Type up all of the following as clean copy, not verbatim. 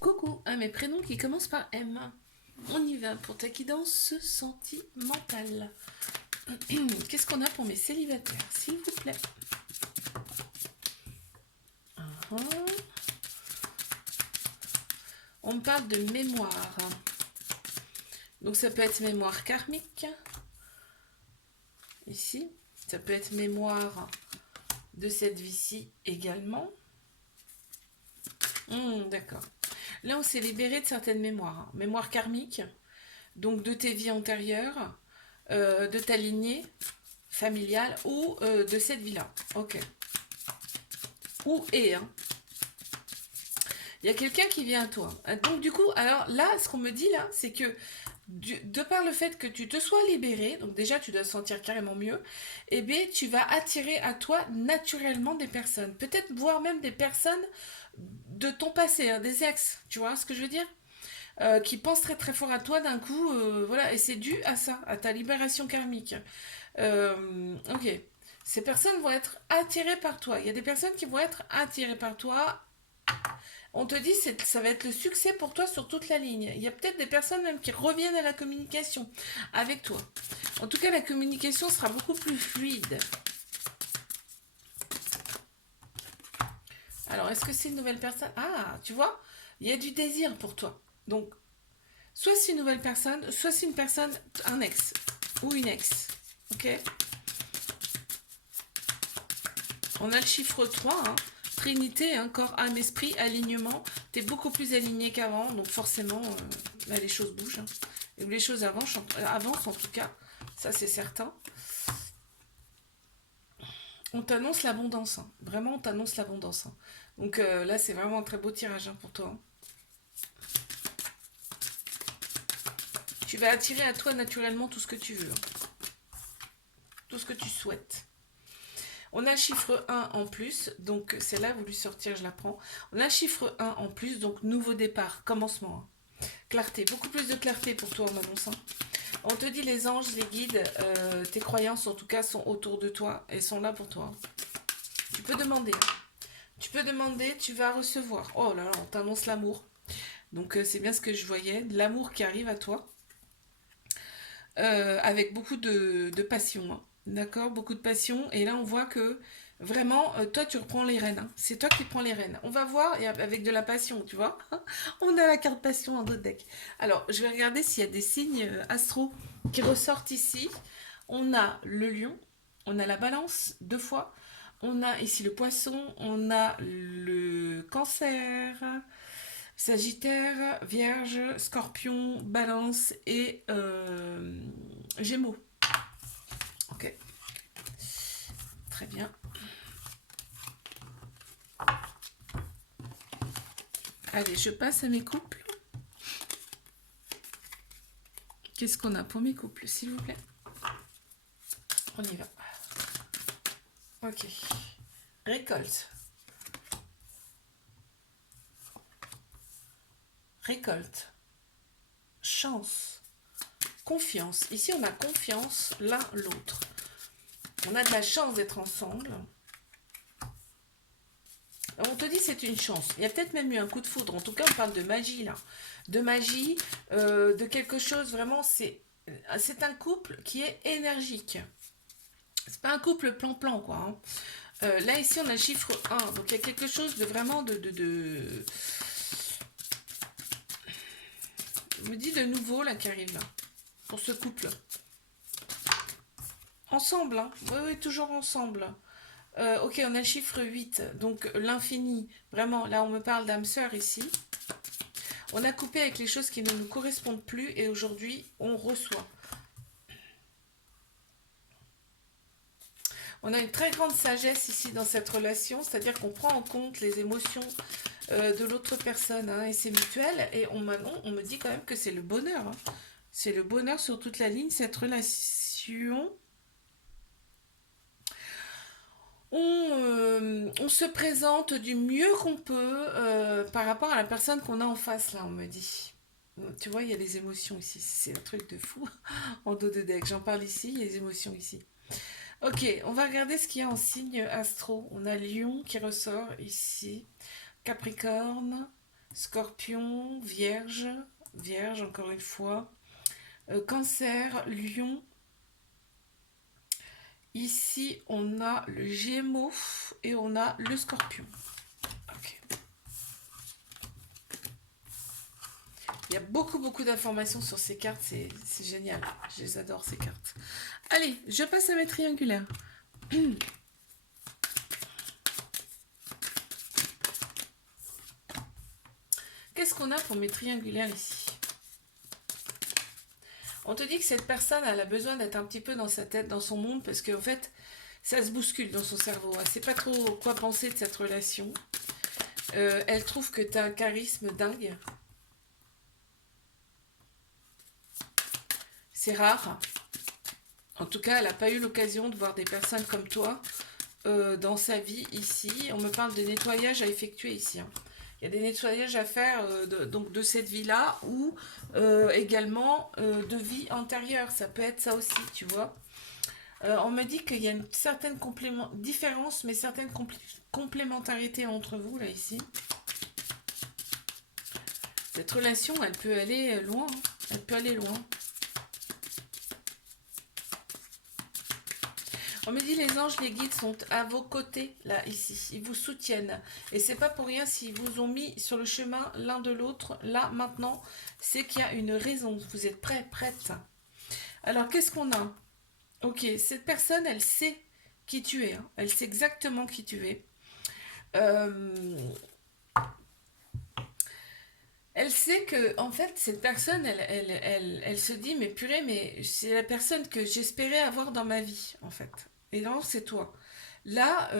Coucou, un mes prénoms qui commence par M. On y va pour ta guidance sentimentale. Qu'est-ce qu'on a pour mes célibataires, s'il vous plaît? Uhum. On me parle de mémoire. Donc ça peut être mémoire karmique, ici. Ça peut être mémoire de cette vie-ci également. D'accord. Là, on s'est libéré de certaines mémoires. Mémoire karmique, donc de tes vies antérieures, de ta lignée familiale ou de cette vie-là. Ok. Ou et, hein. Il y a quelqu'un qui vient à toi. Donc du coup, alors là, ce qu'on me dit là, c'est que de par le fait que tu te sois libéré, donc déjà tu dois te sentir carrément mieux, et bien tu vas attirer à toi naturellement des personnes. Peut-être voire même des personnes de ton passé, hein, des ex, tu vois ce que je veux dire? Qui pensent très très fort à toi d'un coup, voilà, et c'est dû à ça, à ta libération karmique. Ok. Ces personnes vont être attirées par toi. Il y a des personnes qui vont être attirées par toi. On te dit ça va être le succès pour toi sur toute la ligne. Il y a peut-être des personnes même qui reviennent à la communication avec toi. En tout cas, la communication sera beaucoup plus fluide. Alors, est-ce que c'est une nouvelle personne? Ah, tu vois, il y a du désir pour toi. Donc, soit c'est une nouvelle personne, soit c'est une personne, un ex ou une ex. Ok. On a le chiffre 3, hein. Trinité, hein, corps, âme, esprit, alignement. Tu es beaucoup plus aligné qu'avant, donc forcément, là, les choses bougent. Hein. Et les choses avancent, en tout cas. Ça, c'est certain. On t'annonce l'abondance. Hein. Vraiment, on t'annonce l'abondance. Hein. Donc là, c'est vraiment un très beau tirage hein, pour toi. Hein. Tu vas attirer à toi naturellement tout ce que tu veux. Hein. Tout ce que tu souhaites. On a le chiffre 1 en plus, donc celle-là, voulu sortir, je la prends. On a le chiffre 1 en plus, donc nouveau départ, commencement. Hein. Clarté, beaucoup plus de clarté pour toi, mon annonce. Hein. On te dit les anges, les guides, tes croyances en tout cas sont autour de toi et sont là pour toi. Tu peux demander. Hein. Tu peux demander, tu vas recevoir. Oh là là, on t'annonce l'amour. Donc c'est bien ce que je voyais, l'amour qui arrive à toi. Avec beaucoup de passion. Hein. D'accord. Beaucoup de passion. Et là, on voit que vraiment, toi, tu reprends les rênes. Hein. C'est toi qui prends les rênes. On va voir et avec de la passion, tu vois. On a la carte passion dans notre deck. Alors, je vais regarder s'il y a des signes astro qui ressortent ici. On a le lion. On a la balance, 2 fois. On a ici le poisson. On a le cancer. Sagittaire, Vierge, Scorpion, Balance et Gémeaux. Ok, très bien. Allez, je passe à mes couples. Qu'est-ce qu'on a pour mes couples, s'il vous plaît? On y va. Ok. Récolte. Récolte. Chance. Confiance. Ici, on a confiance l'un l'autre. On a de la chance d'être ensemble. On te dit c'est une chance. Il y a peut-être même eu un coup de foudre. En tout cas, on parle de magie là. De magie, de quelque chose vraiment. C'est un couple qui est énergique. C'est pas un couple plan-plan quoi. Hein. Là ici on a le chiffre 1. Donc il y a quelque chose de vraiment Je me dis de nouveau là qui arrive là. Pour ce couple. Ensemble, hein. Oui, oui, toujours ensemble. Ok, on a le chiffre 8, donc l'infini. Vraiment, là on me parle d'âme sœur ici. On a coupé avec les choses qui ne nous correspondent plus et aujourd'hui on reçoit. On a une très grande sagesse ici dans cette relation, c'est-à-dire qu'on prend en compte les émotions de l'autre personne hein, et c'est mutuel. Et on me dit quand même que c'est le bonheur. Hein. C'est le bonheur sur toute la ligne, cette relation. On se présente du mieux qu'on peut par rapport à la personne qu'on a en face, là, on me dit. Tu vois, il y a les émotions ici. C'est un truc de fou. En dos de deck, j'en parle ici, il y a les émotions ici. Ok, on va regarder ce qu'il y a en signe astro. On a Lion qui ressort ici. Capricorne, Scorpion, Vierge, Vierge encore une fois. Cancer, Lion. Ici, on a le Gémeaux et on a le Scorpion. Ok. Il y a beaucoup d'informations sur ces cartes, c'est génial. Je les adore ces cartes. Allez, je passe à mes triangulaires. Qu'est-ce qu'on a pour mes triangulaires ici? On te dit que cette personne, elle a besoin d'être un petit peu dans sa tête, dans son monde, parce qu'en fait, ça se bouscule dans son cerveau. Elle ne sait pas trop quoi penser de cette relation. Elle trouve que tu as un charisme dingue. C'est rare. En tout cas, elle n'a pas eu l'occasion de voir des personnes comme toi dans sa vie ici. On me parle de nettoyage à effectuer ici. Hein. Il y a des nettoyages à faire donc de cette vie-là ou également de vie antérieure. Ça peut être ça aussi, tu vois. On me dit qu'il y a une certaine différence, mais certaine complémentarité entre vous, là, ici. Cette relation, elle peut aller loin. Hein. Elle peut aller loin. On me dit les anges, les guides sont à vos côtés, là, ici. Ils vous soutiennent. Et c'est pas pour rien s'ils vous ont mis sur le chemin l'un de l'autre, là, maintenant. C'est qu'il y a une raison. Vous êtes prêts, prêtes. Alors, qu'est-ce qu'on a? Ok, cette personne, elle sait qui tu es. Hein. Elle sait exactement qui tu es. Elle sait que, en fait, cette personne, elle se dit, mais purée, mais c'est la personne que j'espérais avoir dans ma vie, en fait. Et non, c'est toi. Là,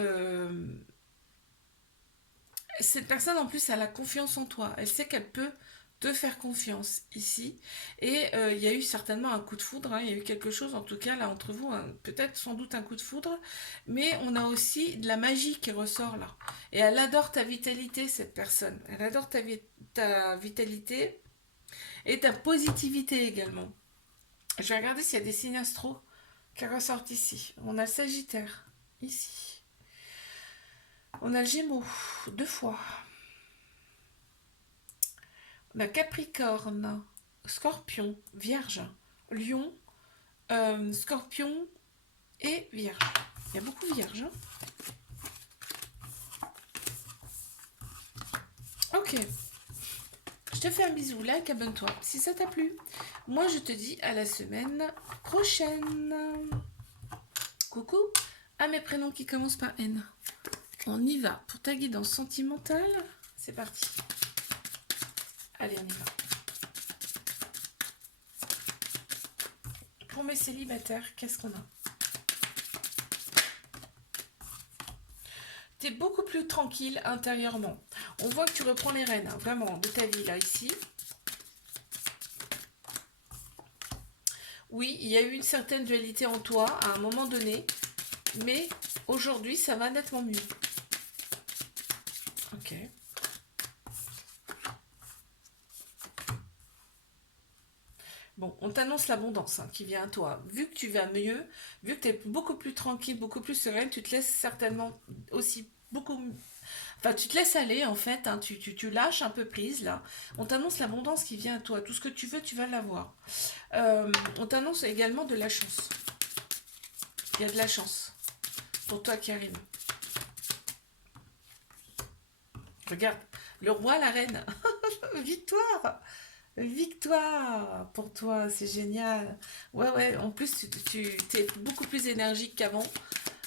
cette personne, en plus, elle a confiance en toi. Elle sait qu'elle peut te faire confiance ici. Et il y a eu certainement un coup de foudre. Hein. Il y a eu quelque chose, en tout cas, là, entre vous. Hein, peut-être, sans doute, un coup de foudre. Mais on a aussi de la magie qui ressort, là. Et elle adore ta vitalité, cette personne. Elle adore ta vitalité et ta positivité également. Je vais regarder s'il y a des signes astro qui ressortent ici. On a le Sagittaire, ici. On a le Gémeaux, 2 fois. On a Capricorne, Scorpion, Vierge, Lion, Scorpion et Vierge. Il y a beaucoup de Vierges. Hein. Ok. Je te fais un bisou, like, abonne-toi si ça t'a plu. Moi, je te dis à la semaine prochaine. Coucou à mes prénoms qui commencent par N. On y va pour ta guidance sentimentale. C'est parti. Allez, on y va. Pour mes célibataires, qu'est-ce qu'on a? Tu es beaucoup plus tranquille intérieurement. On voit que tu reprends les rênes, hein, vraiment, de ta vie, là, ici. Oui, il y a eu une certaine dualité en toi à un moment donné, mais aujourd'hui, ça va nettement mieux. Ok. Bon, on t'annonce l'abondance hein, qui vient à toi. Vu que tu vas mieux, vu que tu es beaucoup plus tranquille, beaucoup plus sereine, tu te laisses certainement aussi beaucoup... Enfin, tu te laisses aller en fait, hein, tu lâches un peu prise là. On t'annonce l'abondance qui vient à toi. Tout ce que tu veux, tu vas l'avoir. On t'annonce également de la chance. Il y a de la chance pour toi qui arrive. Regarde, le roi, la reine. Victoire! Victoire pour toi, c'est génial. Ouais, en plus, tu es beaucoup plus énergique qu'avant.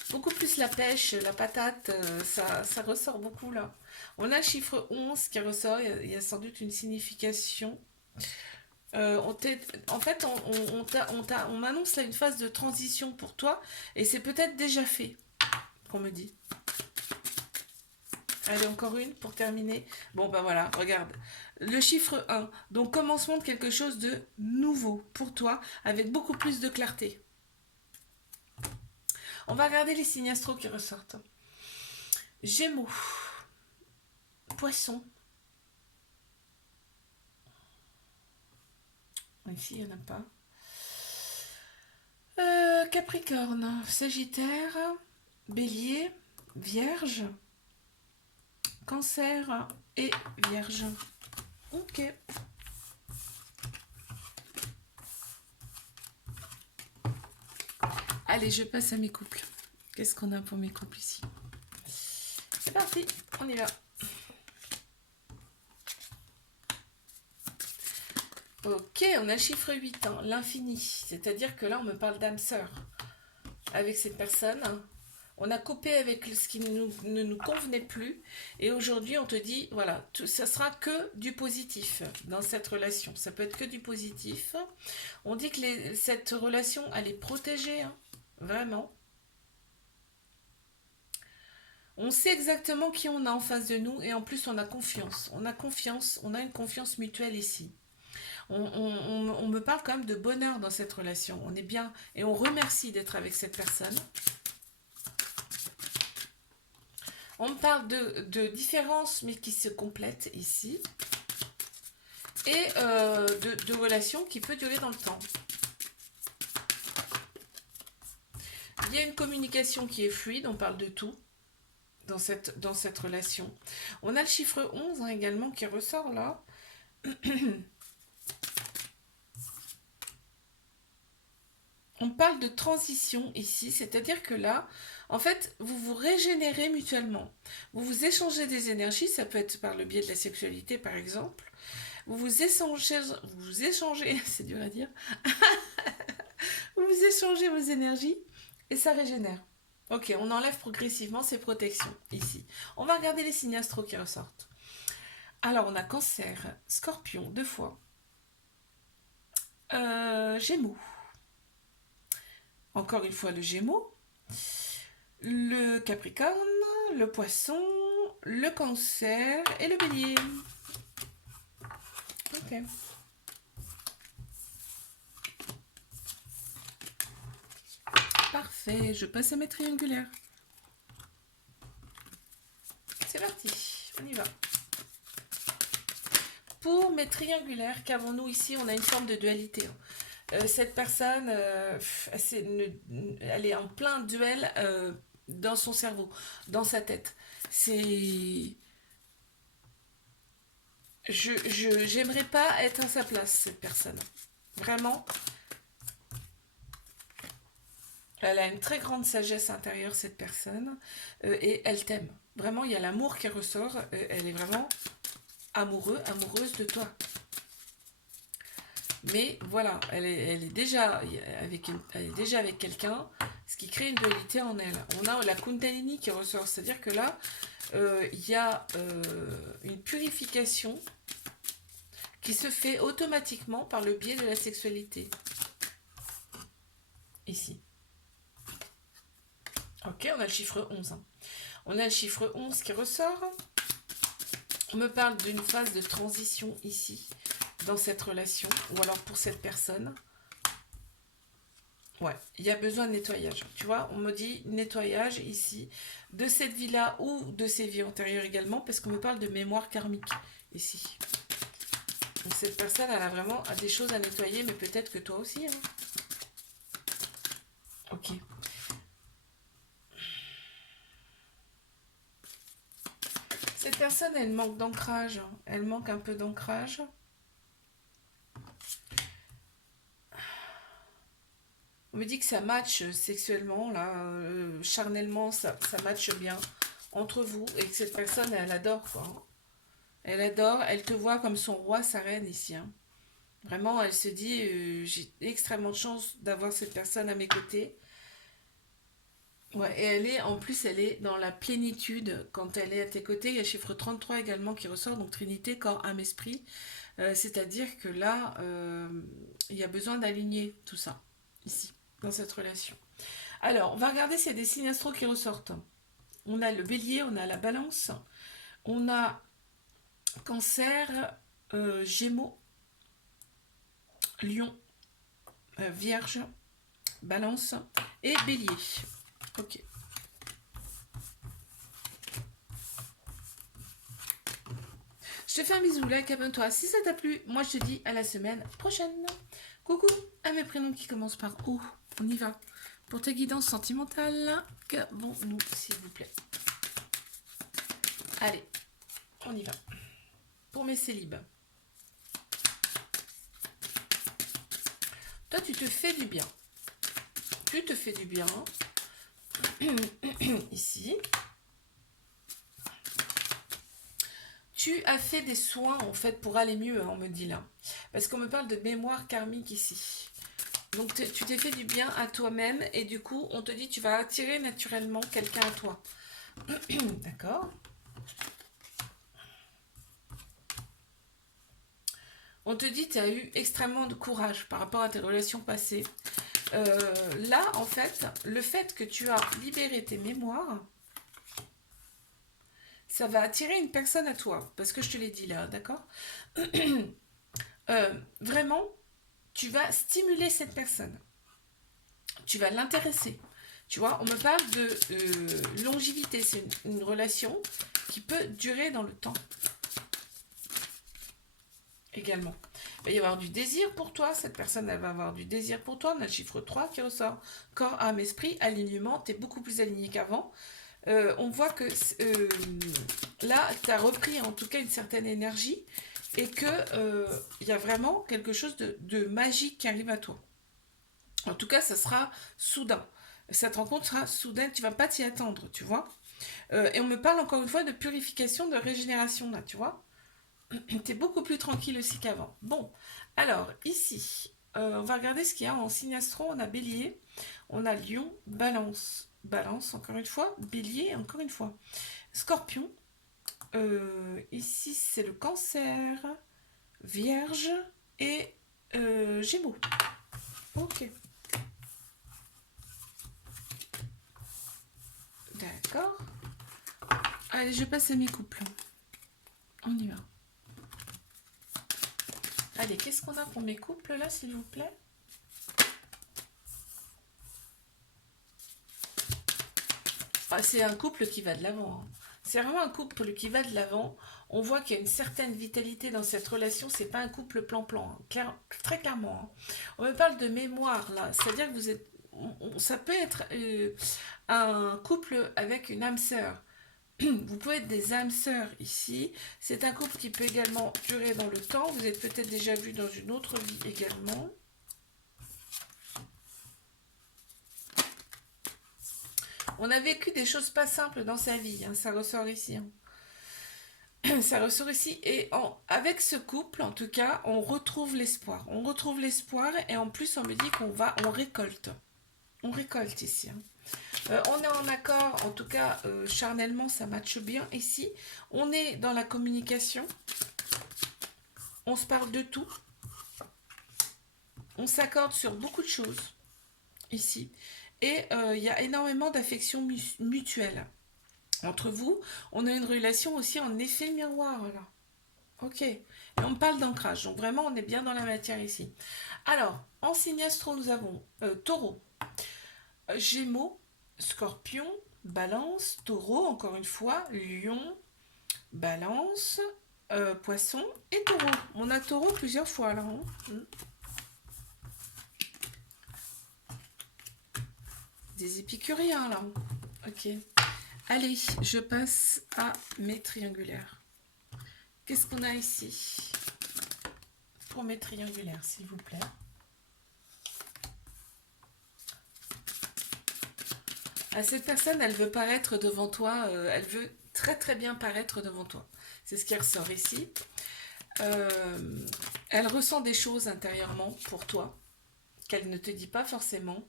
Beaucoup plus la pêche, la patate, ça ressort beaucoup là. On a le chiffre 11 qui ressort, il y a sans doute une signification. En fait, on m'annonce là une phase de transition pour toi et c'est peut-être déjà fait, qu'on me dit. Allez, encore une pour terminer. Bon, ben voilà, regarde. Le chiffre 1. Donc, commencement de quelque chose de nouveau pour toi, avec beaucoup plus de clarté. On va regarder les signes astro qui ressortent. Gémeaux. Poisson. Ici, il n'y en a pas. Capricorne. Sagittaire. Bélier. Vierge. Cancer et Vierge. Ok. Allez, je passe à mes couples. Qu'est-ce qu'on a pour mes couples ici? C'est parti, on y va. Ok, on a le chiffre 8, hein, l'infini. C'est-à-dire que là, on me parle d'âme sœur avec cette personne. On a coupé avec ce qui ne nous convenait plus. Et aujourd'hui, on te dit, voilà, ça sera que du positif dans cette relation. Ça peut être que du positif. On dit que cette relation, elle est protégée, hein, vraiment. On sait exactement qui on a en face de nous et en plus, on a confiance. On a confiance, on a une confiance mutuelle ici. On me parle quand même de bonheur dans cette relation. On est bien et on remercie d'être avec cette personne. On me parle de différences mais qui se complètent ici. Et de relations qui peut durer dans le temps. Il y a une communication qui est fluide, on parle de tout dans cette relation. On a le chiffre 11 hein, également qui ressort là. On parle de transition ici, c'est-à-dire que là, en fait, vous vous régénérez mutuellement. Vous vous échangez des énergies, ça peut être par le biais de la sexualité par exemple. Vous échangez, c'est dur à dire, vous échangez vos énergies et ça régénère. Ok, on enlève progressivement ces protections ici. On va regarder les signes astro qui ressortent. Alors, on a Cancer, Scorpion, 2 fois. Gémeaux. Encore une fois le Gémeaux. Le Capricorne, le Poisson, le Cancer et le Bélier. Ok. Parfait, je passe à mes triangulaires. C'est parti, on y va. Pour mes triangulaires, qu'avons-nous ici? On a une forme de dualité. Cette personne, elle est en plein duel dans son cerveau, dans sa tête. J'aimerais pas être à sa place, cette personne. Vraiment. Elle a une très grande sagesse intérieure, cette personne, et elle t'aime. Vraiment, il y a l'amour qui ressort. Elle est vraiment amoureuse de toi. Mais voilà, elle est déjà avec quelqu'un, ce qui crée une dualité en elle. On a la Kundalini qui ressort, c'est-à-dire que là, il y a une purification qui se fait automatiquement par le biais de la sexualité. Ici. Ok, on a le chiffre 11. On a le chiffre 11 qui ressort. On me parle d'une phase de transition ici, dans cette relation, ou alors pour cette personne. Ouais, il y a besoin de nettoyage. Tu vois, on me dit nettoyage ici, de cette vie-là ou de ses vies antérieures également, parce qu'on me parle de mémoire karmique ici. Donc cette personne, elle a vraiment des choses à nettoyer, mais peut-être que toi aussi. Hein. Ok. Cette personne, elle manque d'ancrage. Elle manque un peu d'ancrage. On me dit que ça match sexuellement, là, charnellement, ça match bien entre vous. Et que cette personne, elle adore, quoi. Elle adore, elle te voit comme son roi, sa reine ici. Hein. Vraiment, elle se dit, j'ai extrêmement de chance d'avoir cette personne à mes côtés. Ouais, et en plus, elle est dans la plénitude quand elle est à tes côtés. Il y a le chiffre 33 également qui ressort, donc Trinité, corps, âme, esprit. C'est-à-dire que là, il y a besoin d'aligner tout ça, ici, dans cette relation. Alors, on va regarder s'il y a des signes astro qui ressortent. On a le bélier, on a la balance, on a cancer, gémeaux, lion, vierge, balance et bélier. Ok. Je te fais un bisou, like, abonne-toi si ça t'a plu. Moi, je te dis à la semaine prochaine. Coucou à mes prénoms qui commencent par O. On y va. Pour ta guidance sentimentale, qu'avons-nous, s'il vous plaît? Allez, on y va. Pour mes célibes. Toi, tu te fais du bien. Tu te fais du bien. Ici. Tu as fait des soins, en fait, pour aller mieux, hein, on me dit là. Parce qu'on me parle de mémoire karmique ici. Donc, tu t'es fait du bien à toi-même. Et du coup, on te dit tu vas attirer naturellement quelqu'un à toi. D'accord. On te dit tu as eu extrêmement de courage par rapport à tes relations passées. Là, en fait, le fait que tu as libéré tes mémoires, ça va attirer une personne à toi. Parce que je te l'ai dit là, d'accord. Vraiment, tu vas stimuler cette personne. Tu vas l'intéresser. Tu vois, on me parle de longévité. C'est une relation qui peut durer dans le temps. Également. Il va y avoir du désir pour toi. Cette personne, elle va avoir du désir pour toi. On a le chiffre 3 qui ressort. Corps, âme, esprit, alignement. Tu es beaucoup plus aligné qu'avant. On voit que là, tu as repris en tout cas une certaine énergie et que il y a vraiment quelque chose de magique qui arrive à toi. En tout cas, ça sera soudain. Cette rencontre sera soudaine, tu vas pas t'y attendre, tu vois. Et on me parle encore une fois de purification, de régénération, là, tu vois. Tu es beaucoup plus tranquille aussi qu'avant. Bon, alors, ici, on va regarder ce qu'il y a en signe astro. On a Bélier, on a Lion, Balance. Balance, encore une fois. Bélier, encore une fois. Scorpion. Ici, c'est le Cancer, Vierge et Gémeaux. Ok. D'accord. Allez, je passe à mes couples. On y va. Allez, qu'est-ce qu'on a pour mes couples là, s'il vous plaît? Ah, c'est un couple qui va de l'avant. Hein. C'est vraiment un couple qui va de l'avant. On voit qu'il y a une certaine vitalité dans cette relation. C'est pas un couple plan-plan. Hein. Très clairement. Hein. On me parle de mémoire là. C'est-à-dire que vous êtes. Ça peut être un couple avec une âme sœur. Vous pouvez être des âmes sœurs ici. C'est un couple qui peut également durer dans le temps. Vous êtes peut-être déjà vu dans une autre vie également. On a vécu des choses pas simples dans sa vie. Hein, ça ressort ici. Hein. Ça ressort ici. Et avec ce couple, en tout cas, on retrouve l'espoir. On retrouve l'espoir et en plus, on me dit on récolte. On récolte ici. Hein. On est en accord, en tout cas, charnellement, ça matche bien ici. On est dans la communication. On se parle de tout. On s'accorde sur beaucoup de choses ici. Et il y a énormément d'affection mutuelle. Entre vous, on a une relation aussi en effet miroir, là. Ok. Et on parle d'ancrage. Donc vraiment, on est bien dans la matière ici. Alors, en signe astro, nous avons Taureau, Gémeaux, Scorpion, Balance, Taureau, encore une fois, Lion, Balance, Poisson et Taureau. On a Taureau plusieurs fois là. Hein. Des épicuriens là. Ok. Allez, je passe à mes triangulaires. Qu'est-ce qu'on a ici pour mes triangulaires, s'il vous plaît? Cette personne, elle veut paraître devant toi, elle veut très très bien paraître devant toi. C'est ce qui ressort ici. Elle ressent des choses intérieurement pour toi, qu'elle ne te dit pas forcément.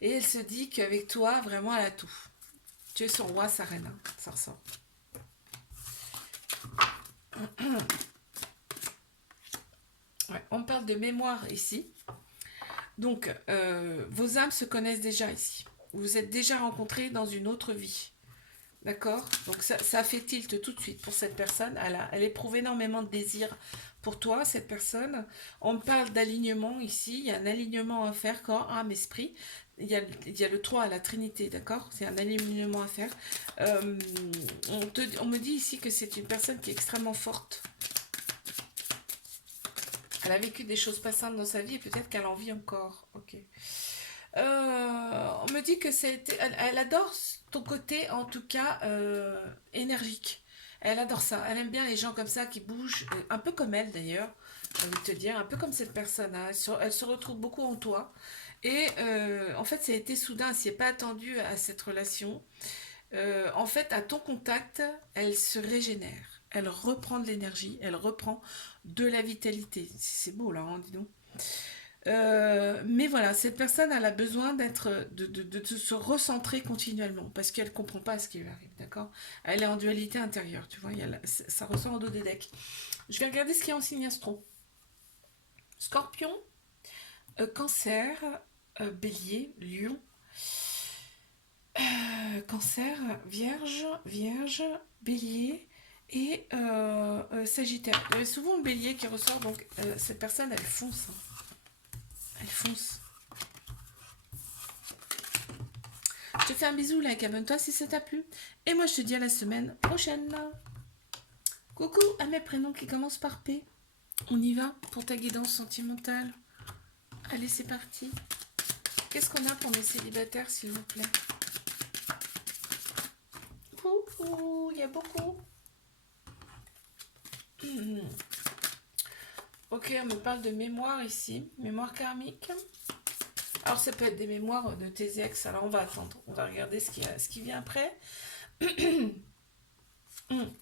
Et elle se dit qu'avec toi, vraiment, elle a tout. Tu es son roi, sa reine, hein, ça ressort. Ouais, on parle de mémoire ici. Donc, vos âmes se connaissent déjà ici. Vous vous êtes déjà rencontrés dans une autre vie. D'accord? Donc, ça fait tilt tout de suite pour cette personne. Elle éprouve énormément de désir pour toi, cette personne. On parle d'alignement ici. Il y a un alignement à faire, corps, âme, esprit. Il y a le 3 à la Trinité, d'accord? C'est un alignement à faire. On me dit ici que c'est une personne qui est extrêmement forte. Elle a vécu des choses pas simples dans sa vie et peut-être qu'elle en vit encore. Ok. On me dit que elle adore ton côté, en tout cas, énergique. Elle adore ça. Elle aime bien les gens comme ça qui bougent, un peu comme elle d'ailleurs, j'ai envie de te dire, un peu comme cette personne, hein. Elle se retrouve beaucoup en toi. Et en fait, ça a été soudain, elle s'y est pas attendue à cette relation. En fait, à ton contact, elle se régénère. Elle reprend de l'énergie, elle reprend de la vitalité. C'est beau là, hein, dis donc. Mais voilà, cette personne, elle a besoin de se recentrer continuellement parce qu'elle ne comprend pas ce qui lui arrive, d'accord? Elle est en dualité intérieure, tu vois, ça ressort en dos des decks. Je vais regarder ce qu'il y a en signe astro. Scorpion, Cancer, Bélier, Lion, Cancer, Vierge, Bélier et Sagittaire. Il y a souvent le Bélier qui ressort, donc cette personne, elle fonce, hein. Elle fonce. Je te fais un bisou, like, abonne-toi si ça t'a plu. Et moi, je te dis à la semaine prochaine. Coucou à mes prénoms qui commencent par P. On y va pour ta guidance sentimentale. Allez, c'est parti. Qu'est-ce qu'on a pour mes célibataires, s'il vous plaît? Ouh, il y a beaucoup. Ok, on me parle de mémoire ici. Mémoire karmique. Alors, ça peut être des mémoires de tes ex. Alors, on va attendre. On va regarder ce qui vient après.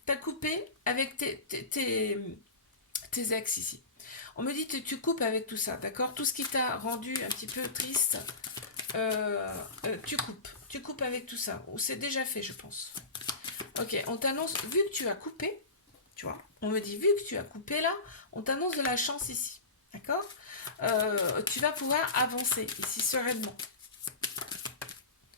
T'as coupé avec tes ex ici. On me dit que tu coupes avec tout ça, d'accord? Tout ce qui t'a rendu un petit peu triste, tu coupes. Tu coupes avec tout ça. Ou c'est déjà fait, je pense. Ok, on t'annonce, vu que tu as coupé, tu vois, on me dit, vu que tu as coupé là, on t'annonce de la chance ici, d'accord? Tu vas pouvoir avancer ici sereinement.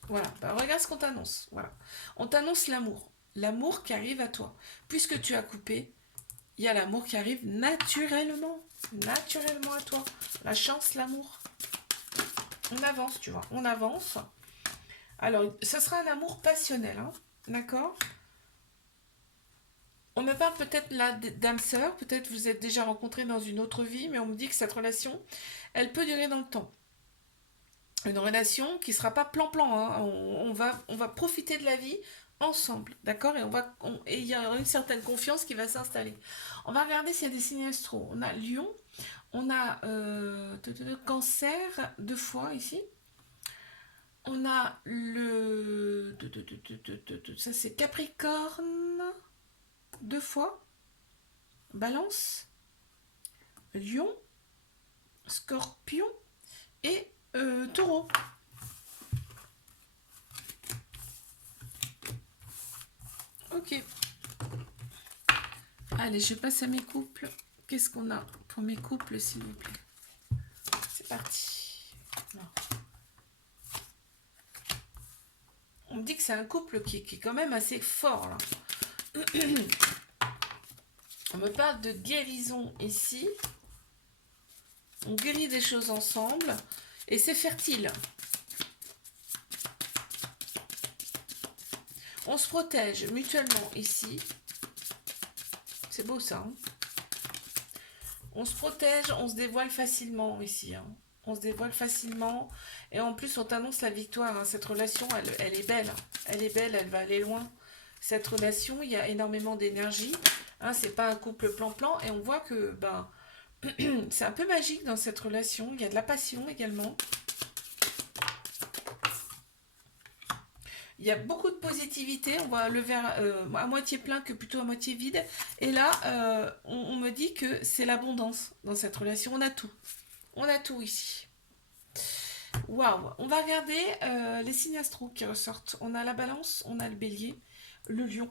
Voilà, bah, regarde ce qu'on t'annonce. Voilà. On t'annonce l'amour. L'amour qui arrive à toi. Puisque tu as coupé, il y a l'amour qui arrive naturellement. Naturellement à toi. La chance, l'amour. On avance, tu vois. On avance. Alors, ce sera un amour passionnel, hein, d'accord? On me parle peut-être là d'âme sœur. Peut-être vous êtes déjà rencontrés dans une autre vie, mais on me dit que cette relation, elle peut durer dans le temps. Une relation qui ne sera pas plan-plan, hein. On va profiter de la vie ensemble, d'accord? Et il y a une certaine confiance qui va s'installer. On va regarder s'il y a des signes astro. On a Lion, on a Cancer, 2 fois ici. On a ça c'est Capricorne, 2 fois. Balance, Lion, Scorpion et Taureau. Ok. Allez, je passe à mes couples. Qu'est-ce qu'on a pour mes couples, s'il vous plaît? C'est parti. Non. On me dit que c'est un couple qui est quand même assez fort, là. On me parle de guérison ici. On guérit des choses ensemble. Et c'est fertile. On se protège mutuellement ici. C'est beau ça, hein? On se protège, on se dévoile facilement ici, hein. On se dévoile facilement. Et en plus, on t'annonce la victoire, hein. Cette relation, elle est belle. Elle est belle, elle va aller loin. Cette relation, il y a énormément d'énergie. Hein, c'est pas un couple plan-plan. Et on voit que ben, c'est un peu magique dans cette relation. Il y a de la passion également. Il y a beaucoup de positivité. On voit le verre à moitié plein que plutôt à moitié vide. Et là, on me dit que c'est l'abondance dans cette relation. On a tout. On a tout ici. Waouh. On va regarder les signes astro qui ressortent. On a la balance, on a le bélier, le lion,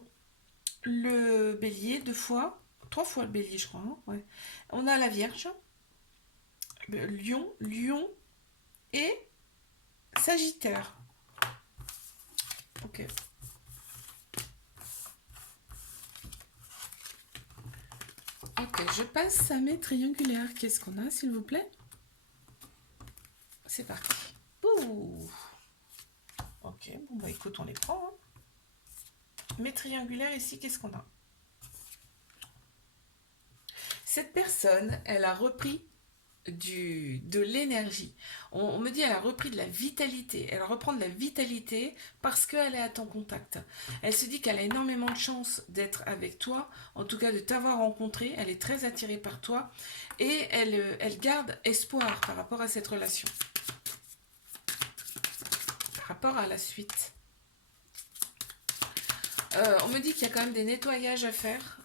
le bélier 2 fois. 3 fois le bélier, je crois, hein, ouais. On a la vierge, lion et sagittaire. Ok. Ok, je passe à mes triangulaires. Qu'est-ce qu'on a, s'il vous plaît? C'est parti. Ouh. Ok, bon bah écoute, on les prend, hein. Mes triangulaires ici, qu'est-ce qu'on a? Cette personne, elle a repris de l'énergie. On me dit elle a repris de la vitalité. Elle reprend de la vitalité parce qu'elle est à ton contact. Elle se dit qu'elle a énormément de chance d'être avec toi, en tout cas de t'avoir rencontré. Elle est très attirée par toi et elle garde espoir par rapport à cette relation. Par rapport à la suite. On me dit qu'il y a quand même des nettoyages à faire.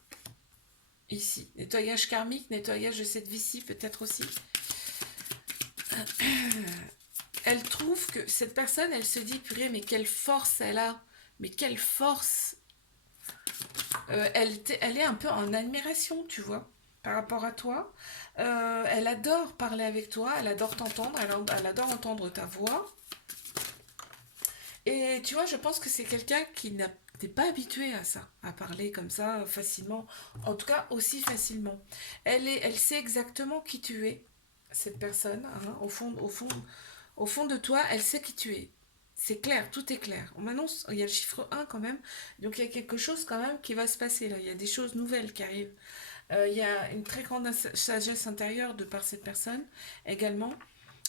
Ici, nettoyage karmique, nettoyage de cette vie-ci peut-être aussi. Elle trouve que cette personne, elle se dit, purée, mais quelle force elle a, mais quelle force. Elle est un peu en admiration, tu vois, par rapport à toi. Elle adore parler avec toi, elle adore t'entendre, elle adore entendre ta voix. Et tu vois, je pense que c'est quelqu'un qui n'est pas habitué à ça, à parler comme ça facilement, en tout cas aussi facilement. Elle sait exactement qui tu es, cette personne, hein, au fond de toi, elle sait qui tu es. C'est clair, tout est clair. On m'annonce, il y a le chiffre 1 quand même, donc il y a quelque chose quand même qui va se passer là, il y a des choses nouvelles qui arrivent. Il y a une très grande sagesse intérieure de par cette personne également.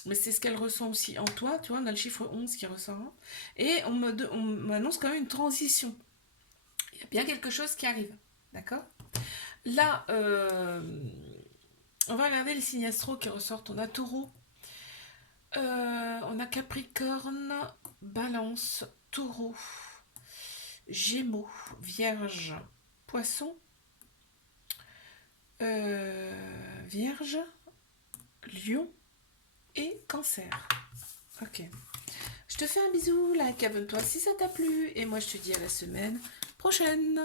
Mais c'est ce qu'elle ressent aussi en toi, tu vois, on a le chiffre 11 qui ressort. Et on m'annonce quand même une transition. Il y a bien quelque chose qui arrive, d'accord. Là, on va regarder les signes astro qui ressortent. On a Taureau, on a Capricorne, Balance, Taureau, Gémeaux, Vierge, Poisson, Vierge, Lion et Cancer. Ok. Je te fais un bisou, like, abonne-toi si ça t'a plu. Et moi, je te dis à la semaine prochaine.